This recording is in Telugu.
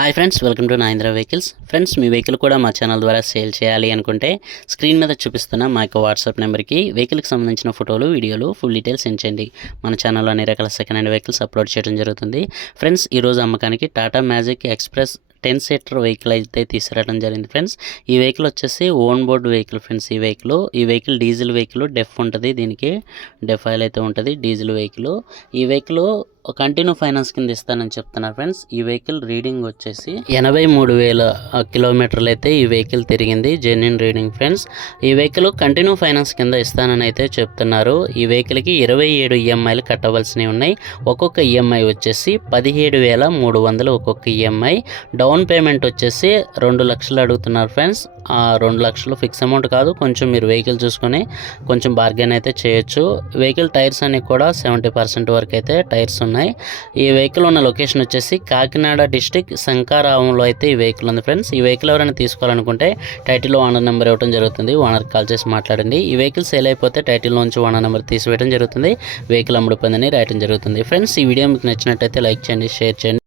Hi friends welcome to Nayindra vehicles friends me vehicle కూడా మా ఛానల్ ద్వారా సేల్ చేయాలి అనుకుంటే స్క్రీన్ మీద చూపిస్తున్న మా యొక్క వాట్సాప్ నెంబర్కి వెహికల్కి సంబంధించిన ఫోటోలు వీడియోలు ఫుల్ డీటెయిల్స్ ఎంచండి. మన ఛానల్లో అన్ని రకాల సెకండ్ హ్యాండ్ వెహికల్స్ అప్లోడ్ చేయడం జరుగుతుంది. ఫ్రెండ్స్ ఈరోజు అమ్మకానికి Tata magic express ten seater vehicle అయితే తీసుకురావడం జరిగింది ఫ్రెండ్స్ ఈ వెహికల్ వచ్చేసి ఓన్ బోర్డ్ వెహికల్ ఫ్రెండ్స్ ఈ వెహికల్ ఈ వెహికల్ డీజిల్ వెహికల్ డెఫ్ ఉంటుంది. దీనికి డెఫ్ ఆయిల్ అయితే ఉంటుంది డీజిల్ వెహికల్ ఈ వెహికల్ కంటిన్యూ ఫైనాన్స్ కింద ఇస్తానని చెప్తున్నారు ఫ్రెండ్స్ ఈ వెహికల్ రీడింగ్ వచ్చేసి ఎనభై మూడు వేల కిలోమీటర్లు అయితే ఈ వెహికల్ తిరిగింది. జెన్యున్ రీడింగ్ ఫ్రెండ్స్ ఈ వెహికల్ కంటిన్యూ ఫైనాన్స్ కింద ఇస్తానని అయితే చెప్తున్నారు. ఈ వెహికల్కి ఇరవై ఏడు ఈఎంఐలు కట్టవలసినవి ఉన్నాయి. ఒక్కొక్క ఈఎంఐ వచ్చేసి పదిహేడు వేల మూడు వందలు ఒక్కొక్క ఈఎంఐ డౌన్ పేమెంట్ వచ్చేసి రెండు లక్షలు అడుగుతున్నారు ఫ్రెండ్స్ రెండు లక్షలు ఫిక్స్ అమౌంట్ కాదు. కొంచెం మీరు వెహికల్ చూసుకొని కొంచెం బార్గెన్ అయితే చేయొచ్చు. వెహికల్ టైర్స్ అన్ని కూడా సెవెంటీ పర్సెంట్ వరకు అయితే టైర్స్ ఉన్నాయి. ఈ వెహికల్ ఉన్న లొకేషన్ వచ్చేసి కాకినాడ డిస్టిక్ శంకారావంలో అయితే ఈ వెహికల్ ఉంది ఫ్రెండ్స్. ఈ వెహికల్ ఎవరైనా తీసుకోవాలనుకుంటే టైటిల్ ఓనర్ నెంబర్ ఇవ్వడం జరుగుతుంది. ఓనర్కి కాల్ చేసి మాట్లాడండి. ఈ వెహికల్ సేల్ అయిపోతే టైటిల్ నుంచి ఓనర్ నెంబర్ తీసివేయడం జరుగుతుంది. వెహికల్ అమ్ముడుపోయిందని రాయడం జరుగుతుంది. ఫ్రెండ్స్ ఈ వీడియో మీకు నచ్చినట్టయితే లైక్ చేయండి షేర్ చేయండి.